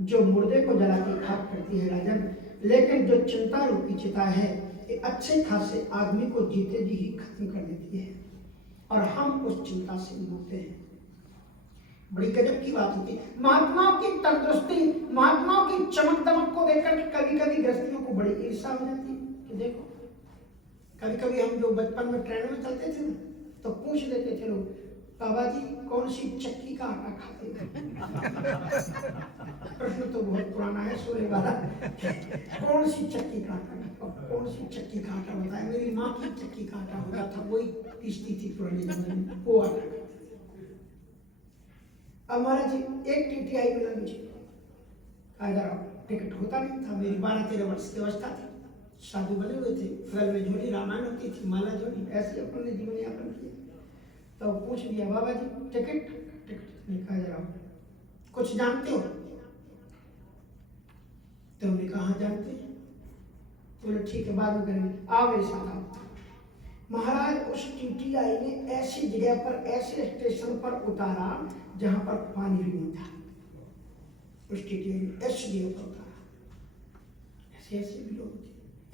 जो मुर्दे को जला के खाक करती है राजन, लेकिन जो चिंता रूपी चिता है ये अच्छे खासे आदमी को जीते जी ही खत्म कर देती है, और हम उस चिंता से मरते हैं। बड़ी गजब की बात होती है। महात्माओं की तंदुरुस्ती, महात्माओं की चमक दमक को देखकर कभी कभी गृहस्थियों को बड़ी ईर्ष्या हो जाती है कि देखो, कभी कभी हम जो बचपन में ट्रेन में चलते थे ना, तो पूछ लेते थे लोग, बाबा जी कौन सी चक्की का आटा खाते हैं? प्रश्न तो बहुत पुराना है, सोने वाला। कौन सी चक्की का आटा, कौन सी चक्की का आटा बताया? मेरी माँ की चक्की का आटा होता था, वही पीसती थी पुराने जमाने में, वो आटा। अब महाराज जी एक टीटीआई मिला मुझे, इधर टिकट होता नहीं था, मेरी 12-13 वर्ष की अवस्था थी, साधु बने हुए थे, बगल में झोली रामायण होती थी, माला झोली, ऐसे अपन ने जीवन यापन किया। तो पूछ लिया, बाबा जी टिकट? टिकट लिखा जरा, कुछ जानते हो? तो हमने कहा जानते हैं। बोले ठीक है, बाद में करेंगे, आओ मेरे साथ आओ। महाराज उस टीटीआई ने ऐसी जगह पर, ऐसे स्टेशन पर उतारा जहां पर पानी भी नहीं था। उस टीटीआई ने ऐसी जगह पर उतारा, ऐसे भी लोग थे,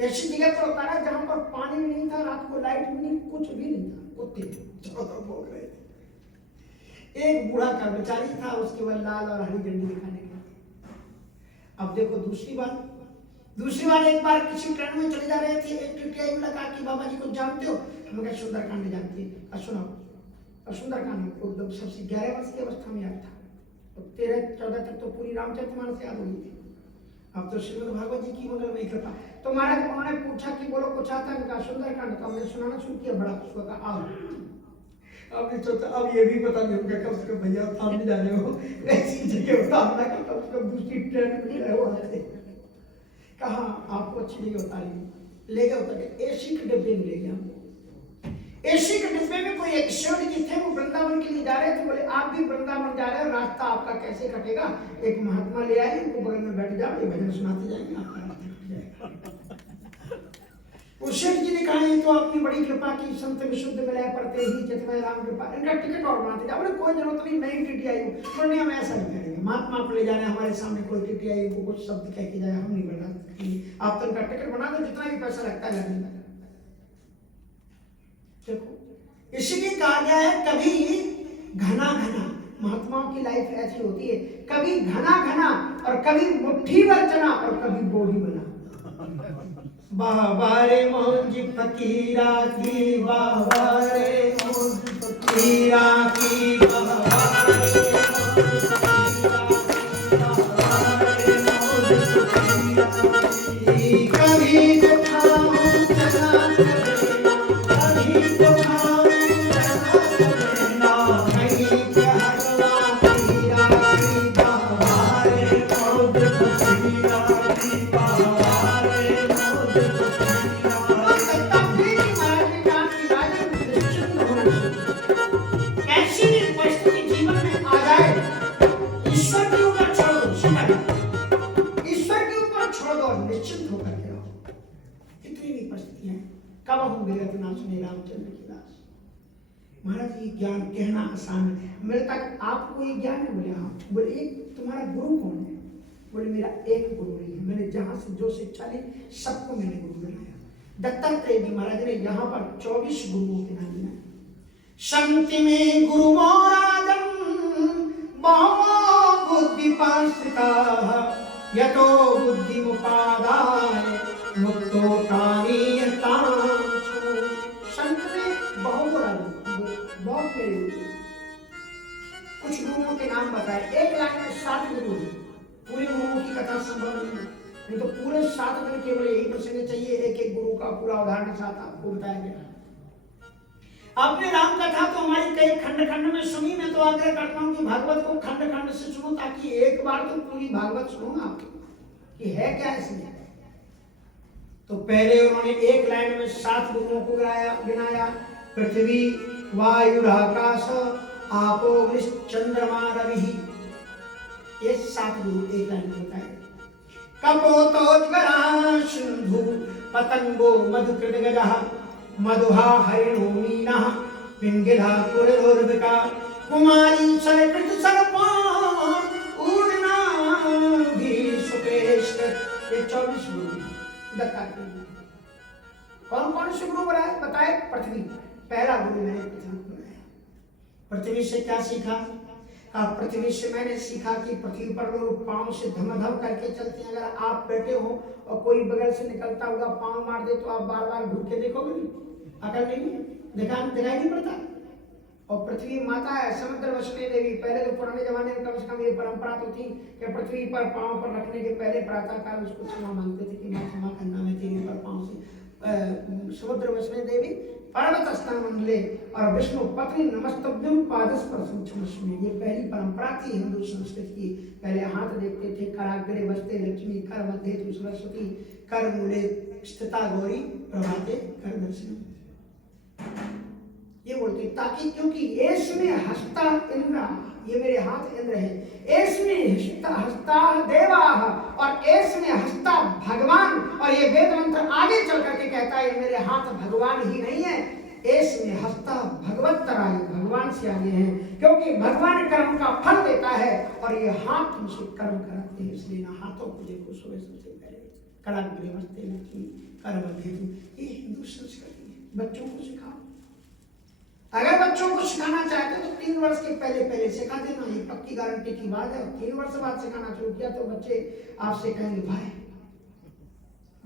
ऐसी जगह पर उतारा जहां पर पानी भी नहीं था, रात को लाइट भी नहीं, कुछ भी नहीं था, कुत्ते भोग रहे थे। एक बूढ़ा कर्मचारी था, उसके बाद लाल और हरी झंडी दिखाने के लिए। अब देखो दूसरी बार एक बार किसी ट्रेन में चले जा रहे थे, एक टीटीआई वाला कहा कि बाबा जी को जानते हो? हम कहा सुंदरकांड जानती है। सुनाओ। और सुंदरकांड को एकदम सबसे 11 वर्ष की अवस्था में याद था, तो 13-14 तक तो पूरी रामचरितमानस याद हो गई थी। अब तो श्रीमद् भागवत जी की मंगलमयी कृपा। तो महाराज उन्होंने पूछा कि बोलो कुछ आता है? कहा सुंदरकांड। तो हमने सुनाना शुरू किया, बड़ा खुश हुआ, आओ। अब सोचा अब ये भी पता नहीं होगा, कम से कम भैया सामने जाने हो, ऐसी जगह उतारना कि कम से कम दूसरी ट्रेन में रहे हो। कहा आपको अच्छी जगह उतारी, ले गया, उतर के एसी के डिब्बे में ले गया। एसी के डिब्बे में कोई एक शिव जी थे, वो वृंदावन के लिए जा रहे थे। बोले आप भी वृंदावन जा रहे हो, रास्ता आपका कैसे कटेगा? एक महात्मा ले आए, उनको बगल में बैठ जाओ, ये भजन सुनाते जाएंगे, आपका रास्ता कट जाएगा। उस शिव जी ने कहा ये तो आपकी बड़ी कृपा की, संत विशुद्ध मिलाया पड़ते ही चितमय राम कृपा, इनका टिकट और बनाते जाओ। बोले कोई जरूरत नहीं, नई टीटीआई हो। बोले हम ऐसा नहीं करेंगे, महात्मा को ले जाने हमारे सामने कोई टीटीआई को कुछ शब्द कह के जाए, हम नहीं बना सकते, आप तो इनका टिकट बना दो, जितना भी पैसा लगता है लगेगा। देखो इसीलिए कहा गया है कभी घना घना, महात्माओं की लाइफ ऐसी होती है, कभी घना घना और कभी मुट्ठी भर चना और कभी बोरी बना। बाबा रे मोहन जी फकीरा की, बाबा रे मोहन जी फकीरा की, बाबा रे कभी दिखाऊं चना चलेना, कभी दिखाऊं चना चलेना, कहीं के हलवा फकीरा की, बाबा रे मोहन जी फकीरा की, बाबा रे मोहन जी फकीरा की। तब भी महाराज ने कहा कि राजन निश्चिंत होना चाहिए, ऐसी भी परिस्थिति जीवन में आ जाए, ईश्वर के ऊपर छोड़ दो, ईश्वर के ऊपर छोड़ दो, निश्चिंत होकर के रहो। कितनी भी परिस्थितियां, कब हम विगत ना सुने रामचंद्र की दास। महाराज ये ज्ञान कहना आसान है, मेरे तक आपको ये ज्ञान है? बोले हाँ। बोले एक तुम्हारा गुरु कौन है? बोले मेरा एक गुरु नहीं है, मैंने जहां से जो शिक्षा ली सबको मैंने गुरु बनाया। दत्तात्रेय जी महाराज ने यहाँ पर 24 गुरुओं के नाम लिया। संति में गुरुओं राजन बहु बुद्धि पाश्रिता, यतो बुद्धि मुपादाय मुक्तो कामीयतां। संत ने बहुत मेरे कुछ गुरुओं के नाम बताए, एक लाइन में 7 गुरु हैं। पूरे गुरुओं की कथा संभव नहीं तो पूरे 7 दिन केवल यही प्रसंग चाहिए, एक एक गुरु का पूरा उदाहरण साथ आपको बताया गया। आपने राम कथा तो हमारी कई खंड खंड में सुनी, मैं तो आग्रह करता हूँ कि भागवत को खंड खंड से सुनो, ताकि एक बार तो पूरी भागवत सुनो ना कि है क्या इसमें। तो पहले उन्होंने एक लाइन में 7 गुरुओं को गिनाया, पृथ्वी वायु आकाश आपो वृष चंद्रमा रवि, ये 7 गुरु एक लाइन में बताए। कपोतोज्वरा सिंधु पतंगो मधुकृत गजः, मधुहा हरिणो मीनः, पिंगला कुरदुर्भिका, कुमारी सरकृत सर्पा, ऊर्णा से गुरु दत्तात्रेय। कौन कौन से गुरु बनाए बताए? पृथ्वी, पहला गुरु मैंने पृथ्वी को बनाया। पृथ्वी से क्या सीखा? पृथ्वी से मैंने सीखा कि पृथ्वी पर लोग पांव से धम करके चलते हैं। अगर आप बैठे हो और कोई बगल से निकलता हुआ पांव मार दे तो आप बार बार घूर के देखोगे नहीं? अकल नहीं, दिखाई नहीं पड़ता। और पृथ्वी माता है, समुद्र वसने देवी। पहले तो पुराने जमाने में कम से कम ये परंपरा तो थी कि पृथ्वी पर पांव पर रखने के पहले प्रातः काल उसको क्षमा मांगते थे कि मैं क्षमा करना, मैं तेरे पर पांव से। समुद्र वसने देवी पर्वत स्नान मंडले और विष्णु पत्नी नमस्तभ्यम पादस्पर्शम क्षमस्मे। ये पहली परंपरा थी हिंदू संस्कृति की। पहले हाथ देखते थे, कराग्रे वस्ते लक्ष्मी, कर मध्य तु सरस्वती, कर मूले स्थिता गौरी, प्रभाते कर दर्शन। ये बोलते ताकि, क्योंकि इसमें हस्ता इंद्र, ये मेरे हाथ इंद्र है, इसमें हस्ता देवा और इसमें हस्ता भगवान। और ये वेद मंत्र आगे चल करके कहता है मेरे हाथ भगवान ही नहीं है, इसमें हस्ता भगवत्तराय, भगवान से आगे हैं, क्योंकि भगवान कर्म का फल देता है और ये हाथ तुमसे कर्म कराते हैं। इसलिए ना हाथों को देखो सुबह सबसे पहले कराग्रे वस्ते लक्ष्मी कर मध्य तु। ये हिंदू संस्कृति है, बच्चों को सिखाओ। अगर बच्चों को सिखाना चाहते हो तो 3 वर्ष के पहले सिखा देना, ये पक्की गारंटी की बात है। 3 वर्ष बाद सिखाना शुरू किया तो बच्चे आपसे कहेंगे भाई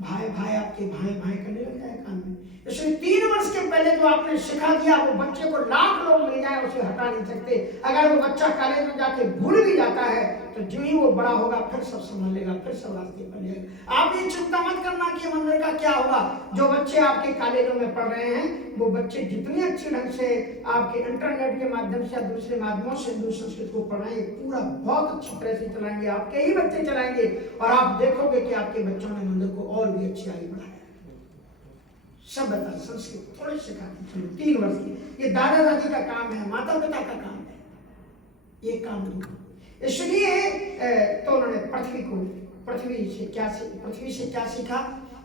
भाई भाई, आपके भाई भाई करने लग जाए कान में। इसलिए 3 वर्ष के पहले जो आपने सिखा दिया वो बच्चे को लाख लोग मिल जाए उसे हटा नहीं सकते। अगर वो बच्चा कॉलेज में जाके भूल भी जाता है तो जो ही वो बड़ा होगा फिर सब संभाल लेगा, फिर सब रास्ते पर लेगा। आप ये चिंता मत करना कि मंदिर का क्या होगा। जो बच्चे आपके कॉलेजों में पढ़ रहे हैं वो बच्चे जितने अच्छे ढंग से आपके इंटरनेट के माध्यम से या दूसरे माध्यमों से हिंदू संस्कृति को पढ़ाएंगे, पूरा बहुत अच्छी तरह से चलाएंगे, आपके ही बच्चे चलाएंगे और आप देखोगे कि आपके बच्चों ने मंदिर को और भी अच्छी आगे बढ़ाया। सभ्यता संस्कृत थोड़े सिखाते चलो 3 वर्ष की। ये दादा दादी का काम है, माता पिता का काम है, ये काम नहीं। इसलिए तो उन्होंने पृथ्वी से क्या सीखा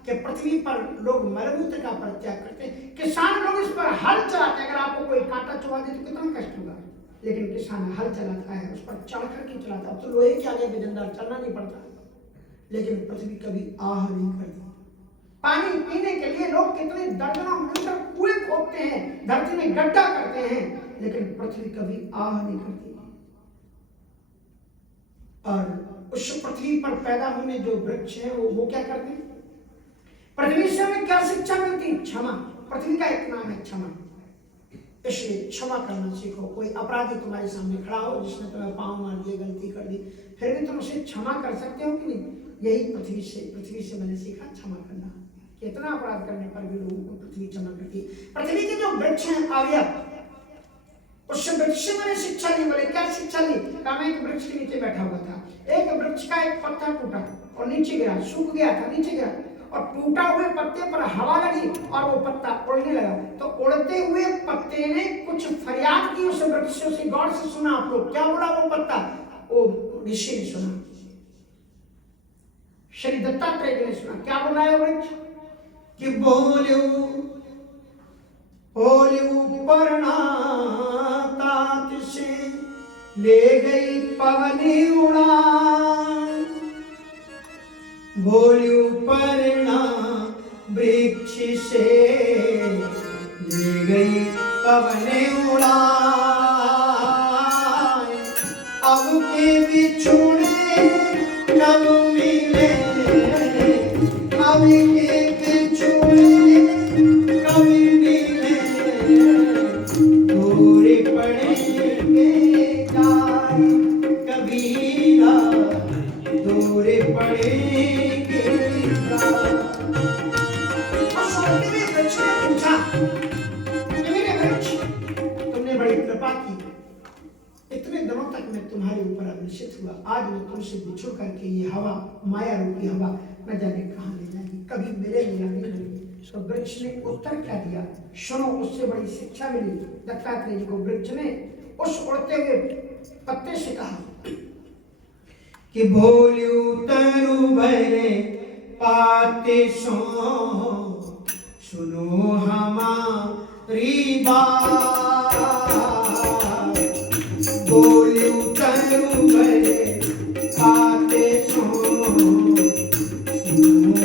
कि पृथ्वी पर लोग मलमूत्र का परित्याग करते हैं। किसान लोग इस पर हल चलाते हैं। अगर आपको कोई कांटा चुभा दे तो कितना कष्ट होगा, लेकिन किसान हल चलाता है, उस पर चढ़ करके चलाता है। अब तो लोहे के आगे वजनदार चलना नहीं पड़ता, लेकिन पृथ्वी कभी आह नहीं करती। पानी पीने के लिए लोग कितने दर्जनों मीटर कुएं खोदते हैं, धरती में गड्ढा करते हैं, लेकिन पृथ्वी कभी आह नहीं करती। और उस पृथ्वी पर पैदा होने जो वृक्ष है वो क्या करते हैं? पृथ्वी से हमें क्या शिक्षा मिलती है? क्षमा। पृथ्वी का एक नाम है क्षमा। इसलिए क्षमा करना सीखो। कोई अपराधी तुम्हारे सामने खड़ा हो जिसने तुम्हें पाँव मार दिया, गलती कर दी, फिर भी तुम उसे क्षमा कर सकते हो कि नहीं? यही पृथ्वी से मैंने सीखा क्षमा करना। कितना अपराध करने पर भी लोगों को पृथ्वी क्षमा करती है। पृथ्वी के जो वृक्ष हैं अवयव, उससे वृक्ष से मैंने शिक्षा ली। बोले क्या शिक्षा ली? कहा मैं एक वृक्ष के नीचे बैठा हुआ था, एक वृक्ष का एक पत्ता टूटा और नीचे गिरा, सूख गया था, नीचे गिरा और टूटा हुए पत्ते पर हवा लगी और वो पत्ता उड़ने लगा। तो उड़ते हुए पत्ते ने कुछ फरियाद की उस वृक्ष से। गौर से सुना आप लोग, क्या बोला वो पत्ता? वो ऋषि ने सुना, श्री दत्तात्रेय ने सुना। क्या बोला है वृक्ष? कि बोल्यो परना तात से ले गई पवनी उड़ान, बोल्यो परना वृक्ष से ले गई पवनी उड़ान। अब के बिछुड़े नब मिले, अब के बिछुड़े कभी मिले, दूर पड़ेंगे जाए कबीरा, दूर पड़ेंगे जाए। वृक्ष ने पूछा, मेरे वृक्ष तुमने बड़ी कृपा की, इतने दिनों तक मैं तुम्हारे ऊपर अभिषिक्त हुआ, आज मैं तुमसे बिछुड़ करके ये हवा, माया रूपी हवा न जाने कहाँ ले जाएगी, कभी मिले मिला नहीं मिलेगी। तो वृक्ष ने उत्तर क्या दिया सुनो, उससे बड़ी शिक्षा मिली दत्तात्रेय जी को। वृक्ष ने उस उड़ते हुए पत्ते से कहा कि भोल्यू तरु भरे पाते सो, सुनो हमारी बात, बोल्यू तरु भरे पाते सो, सुनो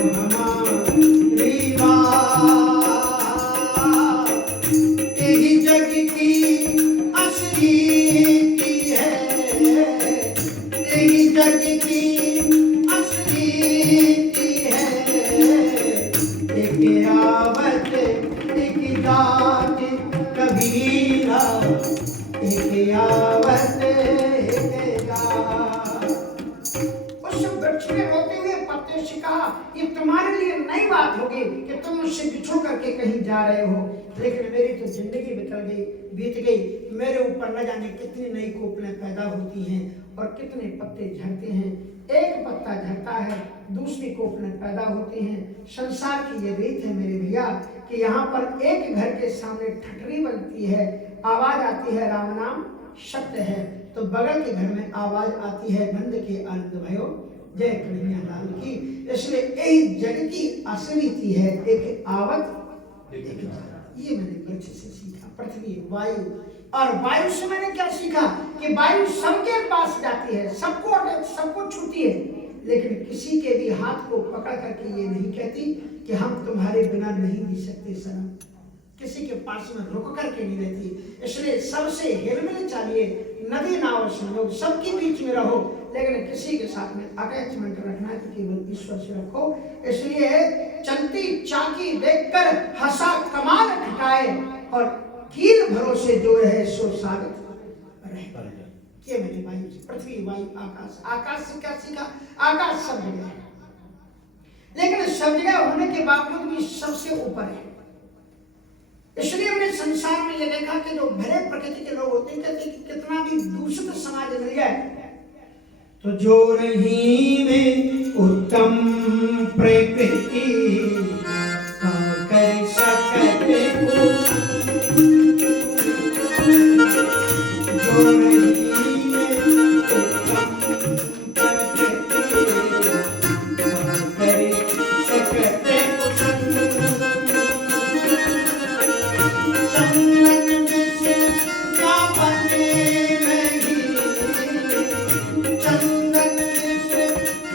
जग की असली रीति है, एक आवत एक जात कबीरा, एक आवत एक जात। उस वृक्ष ने रोते हुए पत्ते से कहा, ये तुम्हारे लिए नई बात होगी कि तुम मुझसे बिछड़ करके कहीं जा रहे हो, लेकिन मेरी तो जिंदगी बीत गई। मेरे ऊपर न जाने कितनी नई कोपलें पैदा होती हैं और कितने पत्ते झड़ते हैं। एक पत्ता झड़ता है, दूसरी कोपलें पैदा होती हैं। संसार की ये रीत है मेरे भैया कि यहाँ पर एक घर के सामने ठटरी बनती है, आवाज आती है राम नाम सत्य है, तो बगल के घर में आवाज आती है नंद के आनंद भयो जय कन्हैया लाल की। इसलिए यही जग की असली रीति है, एक आवत एक जात। ये मैंने वृक्ष से सीखा, पृथ्वी वायु, और वायु से मैंने क्या सीखा कि वायु सबके पास जाती है, सबको छूती है, लेकिन किसी के भी हाथ को पकड़ करके ये नहीं कहती कि हम तुम्हारे बिना नहीं जी सकते सनम, किसी के पास में रुक करके नहीं रहती। इसलिए सबसे हिलमिल चाहिए, नदी नाव संयोग, सबके बीच में रहो, लेकिन किसी के साथ में अटैचमेंट रखना है तो केवल ईश्वर से रखो। इसलिए चलती चाकी देखकर हंसा कमाल ठिकाए, और कील भरोसे जो रहे सो साबित रहे। ये मैंने वायु से, पृथ्वी वायु आकाश, आकाश से क्या सीखा? आकाश सब जगह है, लेकिन सब जगह होने के बावजूद भी सबसे ऊपर है। इसलिए हमने संसार में ये देखा कि जो भले प्रकृति के लोग होते हैं, कहते कि कितना भी दूषित समाज मिल जाए तो जो रही में उत्तम प्रकृति कर सकते हो, जो रही में उत्तम प्रकृति कर सकते हो, चंदन से क्या बने नहीं, चंदन से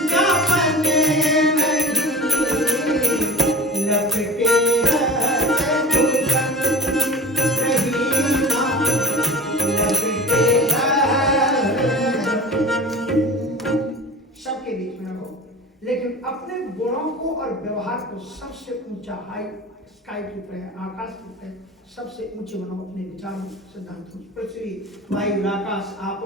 क्या बने नहीं, लपटे रहते भूषण रही ना, लपटे सबके बीच में रहो, लेकिन अपने गुणों को और व्यवहार को सबसे ऊंचा हाई स्काई की तरह, आकाश की तरह सबसे ऊंचे बनाओ अपने विचारों सिद्धांतों। पृथ्वी वायु आकाश आप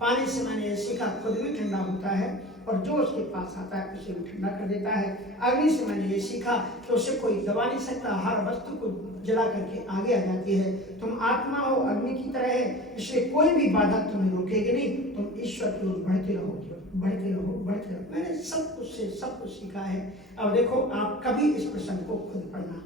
पानी से मैंने ये सीखा, खुद भी ठंडा होता है और जो उसके पास आता है उसे भी ठंडा कर देता है। अग्नि से मैंने ये सीखा कि उसे कोई दबा नहीं सकता, हर वस्तु को जला करके आगे आ जाती है। तुम आत्मा हो, अग्नि की तरह है, इसलिए कोई भी बाधा तुम्हें रोकेगी नहीं, तुम ईश्वर की ओर बढ़ते रहो, बढ़ते रहो, बढ़ते रहो। मैंने सब कुछ सीखा है। अब देखो, आप कभी इस प्रसंग को खुद पढ़ना।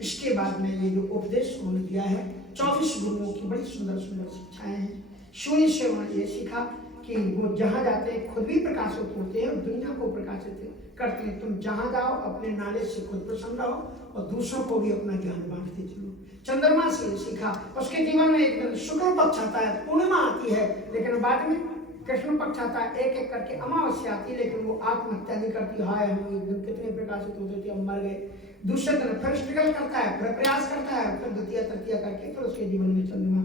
इसके बाद में ये जो उपदेश उन्होंने दिया है, 24 गुरुओं की बड़ी सुंदर सुंदर शिक्षाएं हैं। शून्य से उन्होंने ये सीखा कि वो जहाँ जाते हैं खुद भी प्रकाशित होते हैं और दुनिया को प्रकाशित करते हैं। तुम जहाँ जाओ अपने नाले से खुद प्रसन्न रहो और दूसरों को भी अपना ज्ञान बांटते चलो। चंद्रमा से ये सीखा, उसके जीवन में एक दिन शुक्ल पक्ष आता है, पूर्णिमा आती है, लेकिन बाद में कृष्ण पक्ष आता है, एक एक करके अमावस्या आती है, लेकिन वो आत्महत्या नहीं करती। हाय हम एक दिन कितने प्रकाशित होते थे, हम मर गए। दूसरे दिन फिर स्ट्रगल करता है, फिर प्रयास करता है, फिर द्वितीय तृतीय करके फिर उसके जीवन में चंद्रमा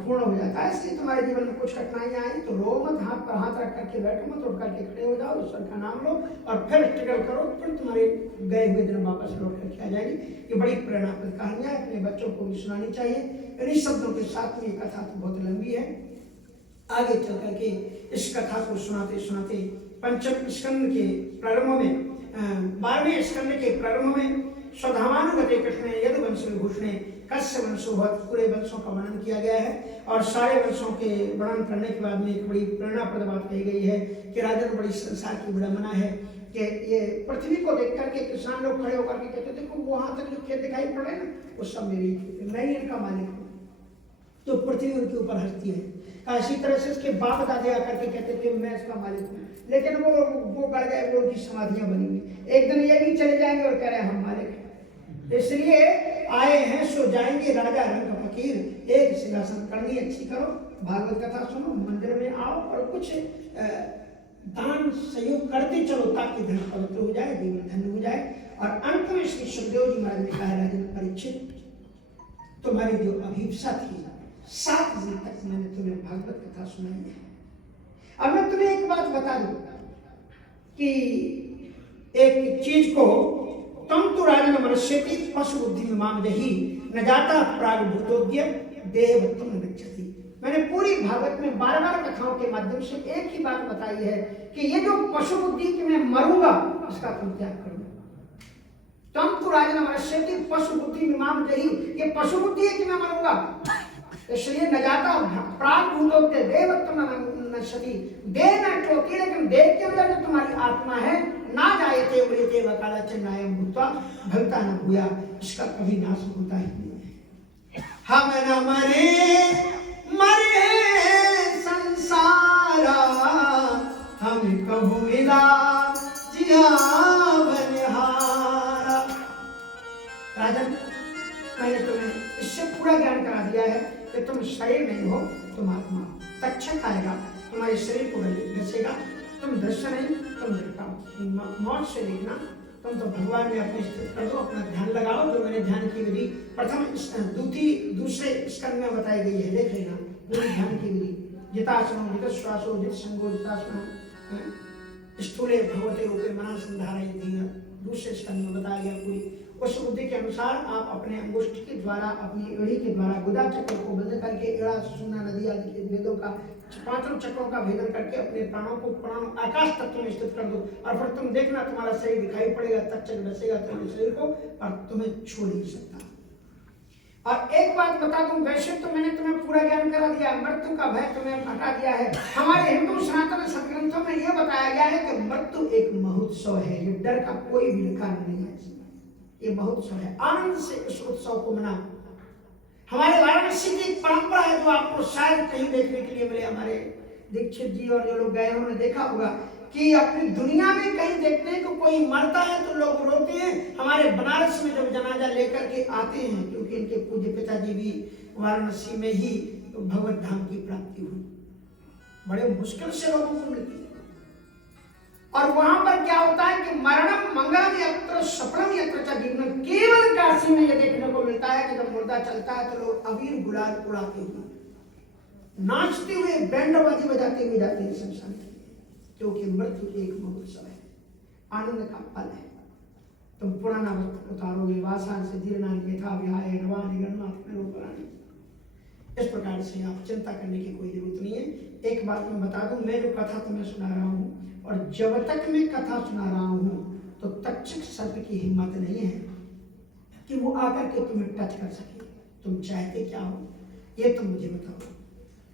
पूर्ण हो जाता है। इसलिए तुम्हारे जीवन में कुछ कठिनाइयां आई तो रो मत, हाथ पर हाथ रख करके बैठो मत, उठ करके खड़े हो जाओ, ईश्वर का नाम लो और फिर स्ट्रगल करो, फिर तुम्हारे गए हुए दिन वापस लौट करके आ जाएगी। ये बड़ी प्रेरणात्मक कहानियां अपने बच्चों को भी सुनानी चाहिए। इन्हीं शब्दों के साथ में ये कथा तो बहुत लंबी है, आगे चल करके इस कथा को सुनाते सुनाते पंचम स्कंद के प्रारंभ में 12वें स्कंद के प्रारंभ में स्वधामानुगते कृष्ण यदुवंश विभूषणे कस्य वंशोभवत्, पूरे वंशों का वर्णन किया गया है। और सारे वंशों के वर्णन करने के बाद में एक बड़ी प्रेरणाप्रद बात कही गई है कि राजन बड़ी संसार की विडंबना है कि ये पृथ्वी को देख करके किसान लोग खड़े होकर के कहते थे कि वहां तक जो खेत दिखाई पड़ रहे हैं ना वो सब मेरी, मैं ही इनका मालिक हूँ। तो पृथ्वी उनके ऊपर हंसती है। इसी तरह से उसके बाप दादे आकर के कहते थे मैं इसका मालिक हूँ, लेकिन वो गड़ गए, वो उनकी समाधियां बनी हुई। एक दिन ये भी चले जाएंगे और कह रहे हैं हम मालिक हैं। इसलिए आए हैं सो जाएंगे राजा रंग फकीर, एक सिंहासन करनी अच्छी करो, भागवत कथा सुनो, मंदिर में आओ और कुछ दान सहयोग करते चलो ताकि धन पवित्र हो जाए, जीवन धन्य हो जाए। और अंत में श्री सुखदेव जी महाराज ने कहा, राजन परीक्षित, तुम्हारी जो अभिप्सा थी 7 दिन तक मैंने तुम्हें भागवत कथा सुनाई है, अब मैं तुम्हें एक बात बता दूं कि एक चीज को तम तो राजन मनुष्यति पशु बुद्धि माम जही न जाता प्राग भूतोद्य देवत्वम न गच्छति। मैंने पूरी भागवत में बार बार कथाओं के माध्यम से एक ही बात बताई है कि ये जो पशु बुद्धि कि मैं मरूंगा इसका तुम त्याग करो। तम तो राजन मनुष्यति पशु बुद्धि माम जही, ये पशु बुद्धि है कि मैं मरूंगा, इसलिए न जाता प्राग भूतोद्य देवत्वम न गच्छति। देह नष्ट होती है लेकिन देह के अंदर जो तुम्हारी आत्मा है ना जायते उड़ते वकाला चन्नायम भूत्वा भविता न भूया, इसका कभी नाश होता ही नहीं है। हम न मरे मरे संसारा हम कहूँ मिला जिया बनिहारा। राजन मैंने तुम्हें इससे पूरा ज्ञान करा दिया है कि तुम शरीर नहीं हो, तुम आत्मा हो। तक्षक आएगा तुम्हारे शरीर को घसेगा, तुम दृश्य नहीं, तुम दृष्टा हो। मौत से देखना, तुम तो भगवान में अपने स्थित कर दो, अपना ध्यान लगाओ। जो मैंने ध्यान की विधि प्रथम दूसरे स्कंद में बताई गई है, देख लेना पूरी ध्यान की विधि। जितासनो जित श्वासो जित संगो जितासनो स्थूले भगवते रूपे मना संधारयति, दूसरे स्कंद में बताया गया पूरी। उस बुद्धि के अनुसार आप अपने अंगुष्ठ के द्वारा, अपनी एड़ी के द्वारा गुदा चक्र को बंद करके एड़ा सुषुम्ना नदी आदि के वेदों का पांचों चक्रों का भेदन करके अपने प्राणों को प्राण आकाश तत्व में स्थित कर दो, और फिर तुम देखना तुम्हारा शरीर दिखाई पड़ेगा, तक्षक बसेगा तुम्हारे शरीर को और तुम्हें छोड़ नहीं सकता। और एक बात बता दूं, वैसे तो मैंने तुम्हें पूरा ज्ञान करा दिया, मृत्यु का भय तुम्हें हटा दिया है। हमारे हिंदू सनातन सदग्रंथों में यह बताया गया है कि मृत्यु एक महोत्सव है, ये डर का कोई भी कारण नहीं है, ये महोत्सव है। आनंद से इस उत्सव को मनाओ। हमारे वाराणसी की एक परंपरा है जो आपको शायद कहीं देखने के लिए मिले, हमारे दीक्षित जी और जो लोग गए उन्होंने देखा होगा कि अपनी दुनिया में कहीं देखते हैं कि कोई मरता है तो लोग रोते हैं। हमारे बनारस में जब जनाजा लेकर के आते हैं, क्योंकि इनके पूज्य पिताजी भी वाराणसी में ही भगवत धाम की प्राप्ति हुई, बड़े मुश्किल से लोगों को मिलती है। और वहां पर क्या होता है कि मरणम मंगलम यत्र सफलम यत्र च जीवनम, केवल काशी में यह देखने को मिलता है कि जब मुर्दा चलता है तो लोग अबीर गुलाल उड़ाते हुए, नाचते हुए, बैंड बाजी बजाते हुए जाते हैं शमशान में, क्योंकि मृत्यु एक महोत्सव है, आनंद का पल है। तुम पुराना वस्त्र उतारोगे, वासान से जीर्णा यथा विहाय नवानि गणनाथ में रूपराणि। इस प्रकार से आप चिंता करने की कोई जरूरत नहीं है। एक बात मैं बता दूं, मैं जो कथा तुम्हें सुना रहा हूं और जब तक मैं कथा सुना रहा हूं तो तक्षक सर्प की हिम्मत नहीं है कि वो आकर के तुम्हें टच कर सके। तुम चाहते क्या हो ये तुम मुझे बताओ।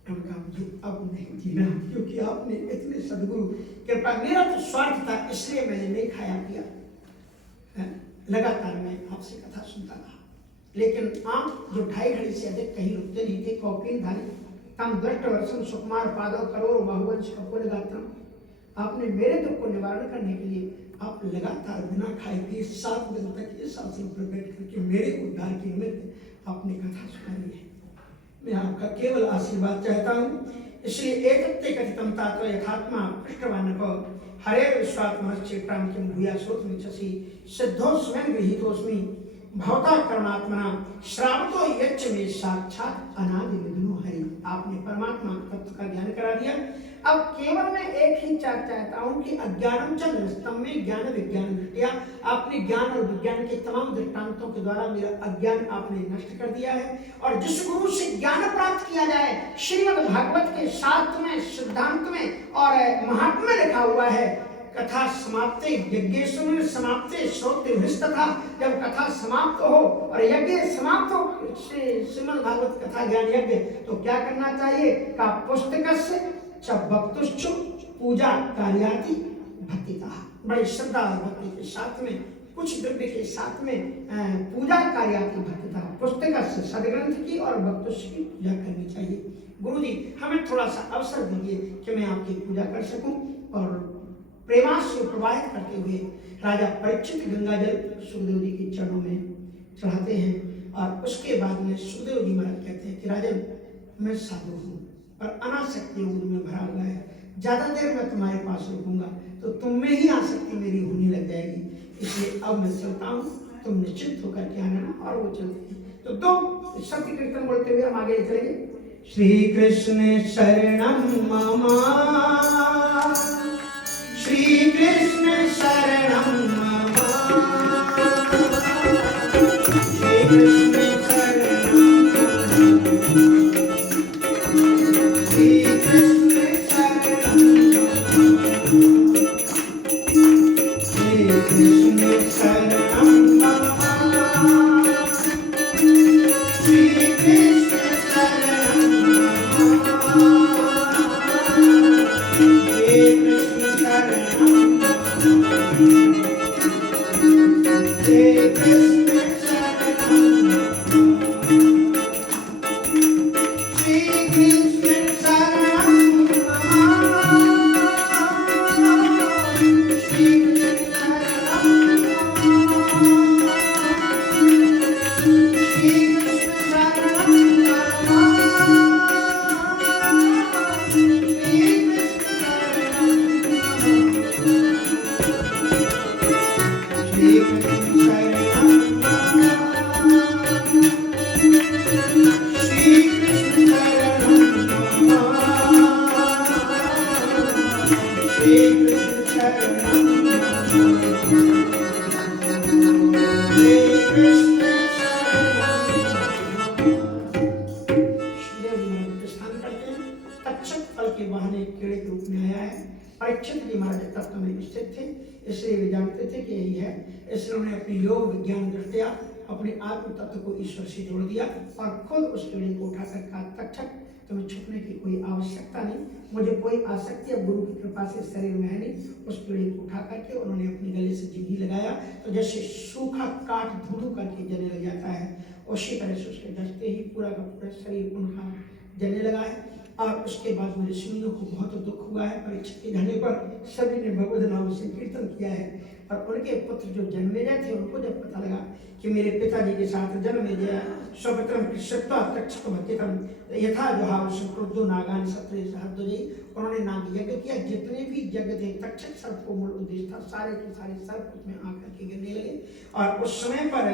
उनका मुझे अब नहीं जीना, क्योंकि आपने इतने सदगुरु कृपा, मेरा तो स्वार्थ था इसलिए मैंने नहीं खाया पिया, लगातार मैं आपसे कथा सुनता रहा। लेकिन आप जो 2.5 घड़ी से अधिक कहीं रुकते नहीं थे, कौपीन धारी तम दृष्ट वर्षम सुकुमार पादव करोड़ बाहुवंश कपूर गात्रम, आपने मेरे दुख को निवारण करने के लिए आप लगातार बिना खाए पिए 7 दिन तक इस आसन पर बैठ करके मेरे उद्धार के निमित्त आपने कथा सुनाई है। मैं आपका केवल आशीर्वाद चाहता हूँ, इसलिए एकत्ते कथितम तात्व यथात्मा पृष्ठवान को हरे विश्वात्मश्चेष्टां किं भूयासोत्मिच्छसि सिद्धो स्वयं गृहीतोऽस्मि भवता करुणात्मना श्रावतो यच्च में साक्षात् अनादि विघ्नो हरि। आपने परमात्मा तत्व का ज्ञान करा दिया। अब केवल मैं एक ही चाहता हूं कि अज्ञानम च निरस्तम में ज्ञान विज्ञान दृष्टिया, आपने ज्ञान और विज्ञान के तमाम दृष्टांतों के द्वारा मेरा अज्ञान आपने नष्ट कर दिया है। और जिस गुरु से ज्ञान प्राप्त किया जाए, श्रीमद् भागवत के शास्त्र में, सिद्धांत में और महात्म्य में लिखा हुआ है, कथा समाप्ते यज्ञेश्वर समाप्ते श्रोते तथा, जब कथा समाप्त हो और यज्ञ समाप्त हो, श्रीमद् भागवत कथा ज्ञान यज्ञ, तो क्या करना चाहिए का पुस्तकस्य च भक्तुश्च पूजा कार्याति भक्तिता, बड़ी श्रद्धा और भक्ति के साथ में, कुछ द्रव्य के साथ में पूजा कार्याति भक्तिता, पुस्तकस्य सदग्रंथ की और भक्तुश्च की पूजा करनी चाहिए। गुरु जी हमें थोड़ा सा अवसर दीजिए कि मैं आपकी पूजा कर सकूं। और प्रेमाश्रु प्रवाहित करते हुए राजा परीक्षित गंगा जल सुखदेव जी के चरणों में चढ़ाते हैं और उसके बाद में सुखदेव जी महाराज कहते हैं कि राजन मैं साधु हूँ और अनासक्ति मुझ में भरा हुआ है, ज्यादा देर मैं तुम्हारे पास रुकूंगा तो तुम में ही आसक्ति मेरी होने लग जाएगी, इसलिए अब मैं चलता हूँ, तुम निश्चिंत होकर के आना। और वो चलते हैं। तो 2 सत्य कीर्तन बोलते हुए हम आगे चलेंगे। श्री कृष्ण शरणं मम, श्री कृष्ण शरणं मम, श्री कृष्ण शरणं मम, श्री कृष्ण शरणं मम, श्री कृष्ण शरणं मम, श्री कृष्ण शरणं के बहाने कीड़े के रूप में आया है। परीक्षित जी महाराज तत्व में स्थित थे, इसलिए वे जानते थे कि यही है। इसलिए उन्होंने अपनी योग विज्ञान दृष्टिया अपने आत्म तत्व को ईश्वर से जोड़ दिया और खुद उस कीड़े को उठाकर कहा, तक्षक तुम्हें छुपने की कोई आवश्यकता नहीं, मुझे कोई आसक्ति अब गुरु की कृपा से शरीर में है नहीं। उस कीड़े को उठा करके उन्होंने अपने गले से जिंदगी लगाया, तो जैसे सूखा काट धू करके जलने लग जाता है, उसी तरह से उसके डसते ही पूरा का पूरा शरीर उनका जलने लगा है। और उसके बाद मेरे ऋषियों को बहुत दुख हुआ है। परीक्षित के जाने पर सभी ने भगवत नाम से कीर्तन किया है। और उनके पुत्र जो जन्मे थे उनको जब पता लगा कि मेरे पिताजी के साथ जन्म गया, स्वपत्रम कृष्णत्वा तक्षक भक्तितम यथा जुहाव सुक्रुद्धो नागान सत्रे सहर्दुजी, उन्होंने नाग यज्ञ किया। जितने भी यज्ञ थे तक्षक सर्प को मूल उद्देश्य था, सारे के सारे सर्प उसमें आकर के गिरने लगे। और उस समय पर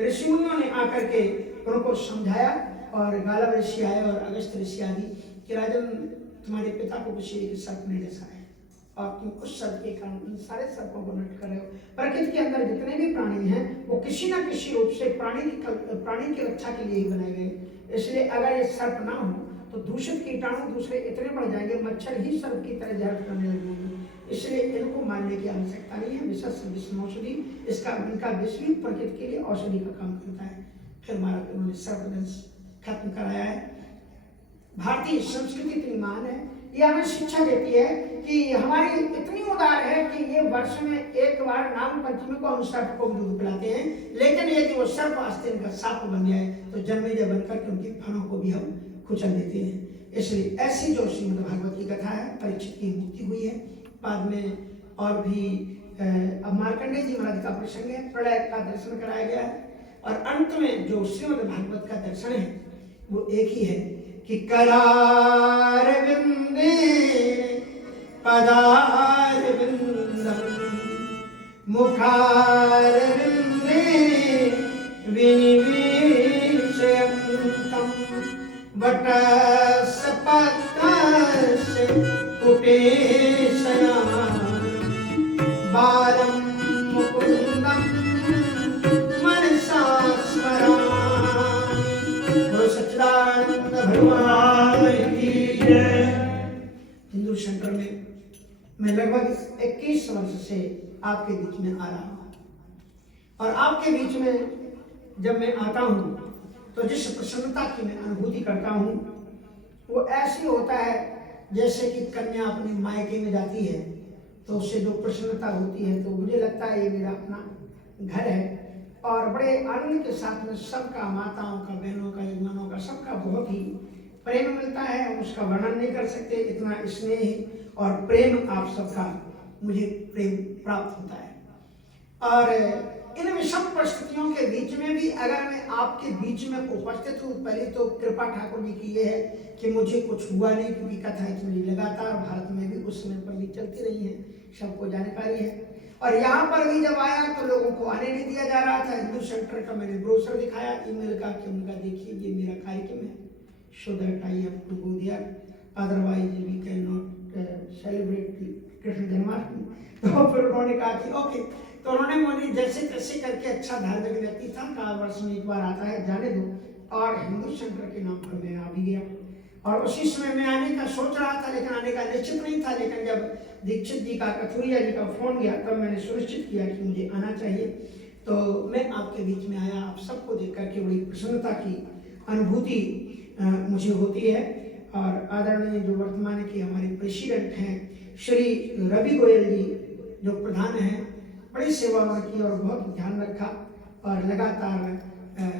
ऋषिमुनियों ने आकर के उनको समझाया और गालव ऋषि आए और अगस्त ऋषि आदि कि राजन तुम्हारे पिता को किसी एक सर्प ने डसा है और तुम उस सर्प के कारण इन सारे सर्पों को नष्ट कर रहे हो। प्रकृति के अंदर जितने भी प्राणी हैं वो किसी न किसी रूप से प्राणी की रक्षा के लिए ही बनाए गए। इसलिए अगर ये सर्प ना हो तो दूषित कीटाणु दूसरे इतने बढ़ जाएंगे, मच्छर ही सर्प की तरह जहर करने लगेंगे। इसलिए इनको मारने की आवश्यकता नहीं है। विषौषधि इसका इनका विष भी प्रकृति के लिए औषधि का काम करता है। फिर महाराज उन्होंने सर्पदंश खत्म कराया है। भारतीय संस्कृति इतनी महान है, ये हमें शिक्षा देती है कि हमारी इतनी उदार है कि ये वर्ष में एक बार नाग पंचमी को हम सर्प को दूध पिलाते हैं, लेकिन यदि वो सर्प आस्तीन का साप बन जाए तो जन्मेजय बनकर के उनके फणों को भी हम कुचल देते हैं। इसलिए ऐसी जो श्रीमद् भागवत की कथा है, परीक्षित की मुक्ति हुई है। बाद में और भी अब मार्कंडेय जी महाराज का प्रसंग है, प्रलय का दर्शन कराया गया है। और अंत में जो श्रीमद् भागवत का दर्शन है वो एक ही है कि करारविंदे पदारविंदम मुखारविंदे विनिवेशयन्तम् वटस्पत्रस्य कुटेशयामि बालं मुकुन्दं मनसा स्मरामि। सच्चिदानंद भगवान की जय। हिंदू सेंटर में मैं लगभग 21 वर्ष से आपके बीच में आ रहा हूँ और आपके बीच में जब मैं आता हूँ तो जिस प्रसन्नता की मैं अनुभूति करता हूँ वो ऐसी होता है जैसे कि कन्या अपने मायके में जाती है तो उससे जो प्रसन्नता होती है तो मुझे लगता है ये मेरा अपना घर है। और बड़े आनंद के साथ में सबका, माताओं का, बहनों का, यजमानों का, सबका बहुत ही प्रेम मिलता है। हम उसका वर्णन नहीं कर सकते, इतना स्नेह और प्रेम आप सबका मुझे प्रेम प्राप्त होता है। और इन विषम परिस्थितियों के बीच में भी अगर मैं आपके बीच में उपस्थित हूँ, पहले तो कृपा ठाकुर जी की ये है कि मुझे कुछ हुआ नहीं, क्योंकि कथा इतनी लगातार भारत में भी उस समय पर भी चलती रही है, सबको जानकारी है। और यहाँ पर भी जब आया तो लोगों को आने नहीं दिया जा रहा था। हिंदू सेंटर का मैंने ब्रोशर दिखाया ईमेल का कि उनका देखिए ये मेरा कार्यक्रम है, so that I have to go there. Otherwise we cannot celebrate Krishna Janmashtami. तो फिर उन्होंने कहा कि ओके, तो उन्होंने मुझे जैसे तैसे करके, अच्छा धार्मिक व्यक्ति था, कहा वर्ष में एक बार आता है, जाने दो, और हिंदू सेंटर के नाम पर मैं आ भी गया। और उसी समय मैं आने का सोच रहा था, लेकिन आने का निश्चित नहीं था। लेकिन जब दीक्षित जी का, कथुरिया जी का फोन गया, तब मैंने सुनिश्चित किया कि मुझे आना चाहिए। तो मैं आपके बीच में आया। आप सबको देख करके बड़ी प्रसन्नता की अनुभूति मुझे होती है। और आदरणीय जो वर्तमान के हमारे प्रेसिडेंट हैं श्री रवि गोयल जी, जो प्रधान हैं, बड़ी सेवा की और बहुत ध्यान रखा, और लगातार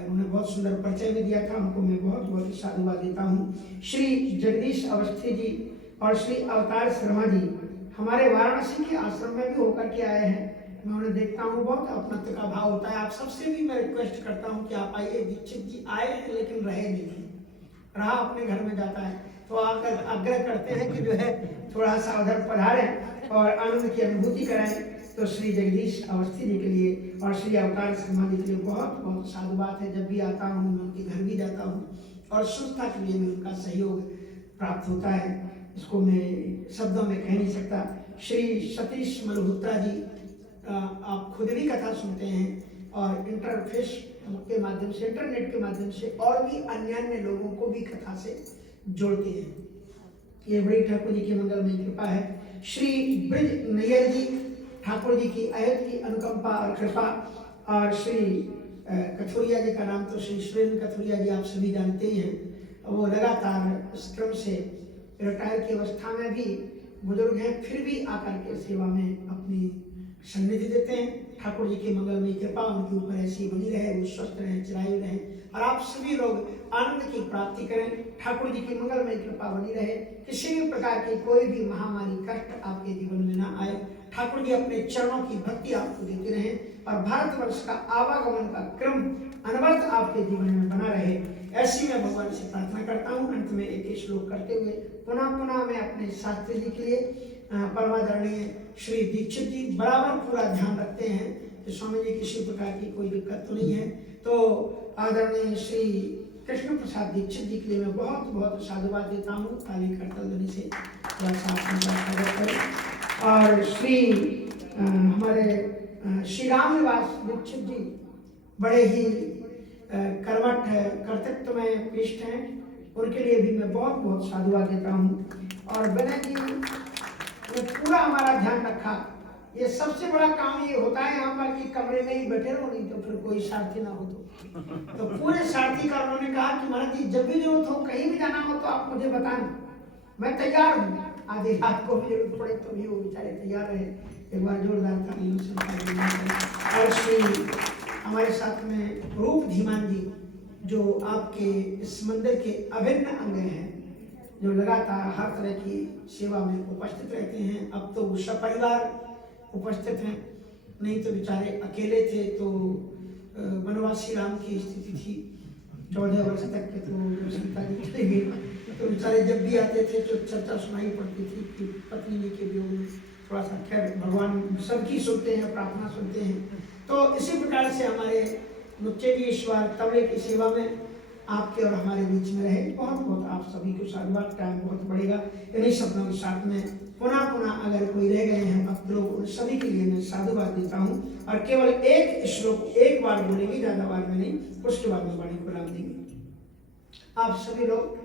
उन्हें बहुत सुंदर परिचय भी दिया था। उनको मैं बहुत बहुत साधुवाद देता हूँ। श्री जगदीश अवस्थी जी और श्री अवतार शर्मा जी हमारे वाराणसी के आश्रम में भी होकर के आए हैं। मैं उन्हें देखता हूँ, बहुत अपनत्व का भाव होता है। आप सबसे भी मैं रिक्वेस्ट करता हूँ कि आप आइए। दीक्षित जी आए हैं लेकिन रहे नहीं, रहा अपने घर में जाता है, तो आकर आग्रह करते हैं कि जो है थोड़ा सा उधर पधारें और आनंद की अनुभूति कराएं। तो श्री जगदीश अवस्थी जी के लिए और श्री अवतार शर्मा जी के लिए बहुत बहुत साधुवाद है। जब भी आता हूँ मैं उनके घर भी जाता हूँ, और संस्था के लिए भी उनका सहयोग प्राप्त होता है। इसको मैं शब्दों में कह नहीं सकता। श्री सतीश मल्होत्रा जी, आप खुद भी कथा सुनते हैं और इंटरफेस के माध्यम से, इंटरनेट के माध्यम से और भी अन्य लोगों को भी कथा से जोड़ते हैं। ये बड़ी ठाकुर जी की मंगलमय कृपा है। श्री ब्रिज नैयर जी, ठाकुर जी की अयत की अनुकंपा और कृपा। और श्री कथुरिया जी का नाम तो श्री सुरेंद्र कथुरिया जी आप सभी जानते ही हैं। वो लगातार इस क्रम से रिटायर की अवस्था में भी बुजुर्ग हैं, फिर भी आकर के सेवा में अपनी सन्निधि देते हैं। ठाकुर जी की मंगलमय कृपा उनके ऊपर ऐसी बनी रहे, वो स्वस्थ रहें, चिरायु रहें, और आप सभी लोग आनंद की प्राप्ति करें। ठाकुर जी की मंगलमय कृपा बनी रहे, किसी भी प्रकार की कोई भी महामारी कष्ट आपके जीवन में ना आए। ठाकुर जी अपने चरणों की भक्ति आपको देते रहें, और भारतवर्ष का आवागमन का क्रम अनवरत आपके जीवन में बना रहे। ऐसी मैं भगवान से प्रार्थना करता हूँ। अंत में एक श्लोक करते हुए पुनः मैं अपने शास्त्री जी के लिए, परमादरणीय श्री दीक्षित जी बराबर पूरा ध्यान रखते हैं कि स्वामी जी किसी प्रकार की कोई दिक्कत तो नहीं है। तो आदरणीय श्री कृष्ण प्रसाद दीक्षित जी के लिए मैं बहुत बहुत साधुवाद देता हूँ। ताली करतल ध्वनि से थोड़ा सा स्वागत करें। और श्री हमारे श्री राम निवास दीक्षित जी बड़े ही कर्मठ कर्तृत्व में पिष्ट हैं, उनके लिए भी मैं बहुत बहुत साधुवाद देता हूँ। और विनय जी ने पूरा हमारा ध्यान रखा। ये सबसे बड़ा काम ये होता है यहाँ पर कि कमरे में ही बैठे रहो, नहीं तो फिर कोई सारथी ना हो। तो पूरे सारथी का उन्होंने कहा कि महाराज जी जब भी जरूरत हो, कहीं भी जाना हो तो आप मुझे बताना, मैं तैयार हूँ। आधी रात को भी जरूरत पड़े तो भी वो बेचारे तैयार रहे। एक बार जोरदार तालियों से। और श्री हमारे साथ में रूप धीमान जी, जो आपके इस मंदिर के अभिन्न अंग हैं, जो लगातार हर तरह की सेवा में उपस्थित रहते हैं। अब तो वो सपरिवार उपस्थित हैं, नहीं तो बेचारे अकेले थे। तो वनवासी राम की स्थिति थी 14 वर्ष तक के, तो सीता जी चले गए तो बेचारे जब भी आते थे तो चर्चा सुनाई पड़ती थी कि पत्नी के वियोग में थोड़ा सा। खैर भगवान सबकी सुनते हैं, प्रार्थना सुनते हैं। तो इसी प्रकार से हमारे मुच्चे जी ईश्वर तबले की सेवा में आपके और हमारे बीच में रहे। बहुत बहुत आप सभी को साधुवाद। टाइम बहुत बढ़ेगा। इन्हीं शब्दों के साथ में पुनः अगर कोई रह गए हैं अब लोग, उन सभी के लिए मैं साधुवाद देता हूँ। और केवल एक श्लोक एक बार बोलेंगे, ज्यादा बार में नहीं, उसके बाद में वाणी को लाभ देंगे। आप सभी लोग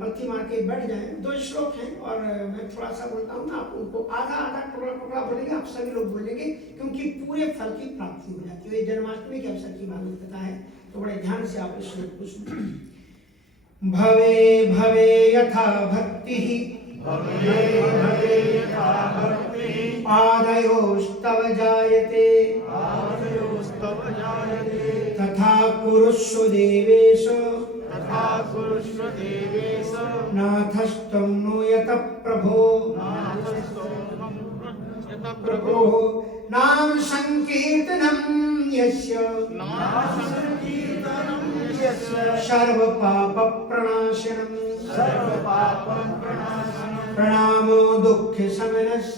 पत्ती मार के बैठ जाएं। 2 श्लोक हैं और मैं थोड़ा सा बोलता हूँ ना, आप उनको आधा आधा टुकड़ा बोलेंगे। आप सभी लोग बोलेंगे, क्योंकि पूरे फल की प्राप्ति हो जाती है। ये जन्माष्टमी के अवसर की भागवत कथा है, तो बड़े ध्यान से आप इस श्लोक को सुनें। भवे भवे यथा भक्ति पादयोस्तव जायते तथा कुरुष्व देवेश नाथस्त्वं नो यतः प्रभो नाम संकीर्तनं यस्य सर्व पाप प्रणाशनम् प्रणामो दुःख शमनस्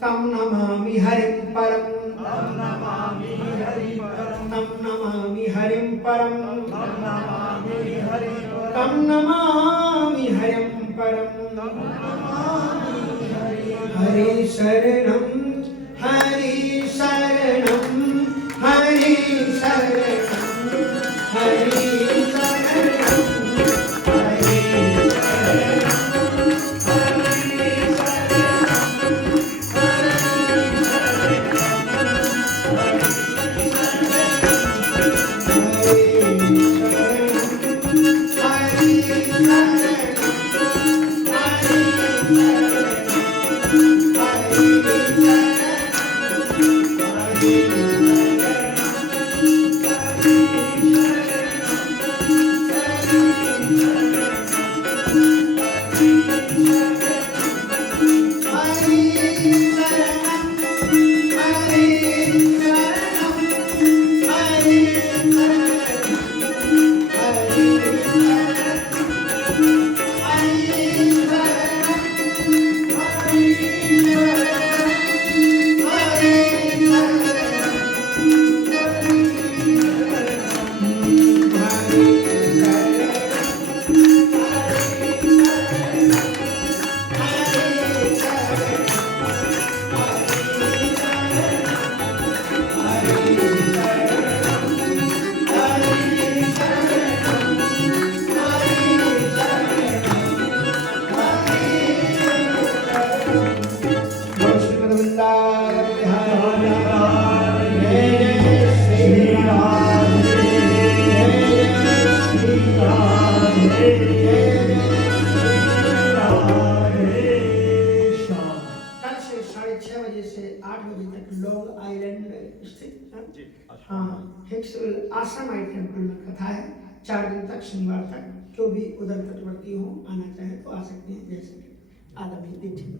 तं नमामि हरिं परम् तं नमामि हरिं परं तं नमामि हरिं परं तं नमामि हरिं परं तं नमामि हरिं परं हरि शरणं हरि शरणं हरि शरणं हरि शरणं हरि कल से 6:30 बजे से 8 बजे तक लॉन्ग आइलैंड स्थित हिक्सविल आश्रम टेम्पल में कथा है। 4 दिन तक, शनिवार तक। जो भी उधर तटवर्ती हो आना चाहे तो आ सकते हैं, जैसे आदमी देखिए।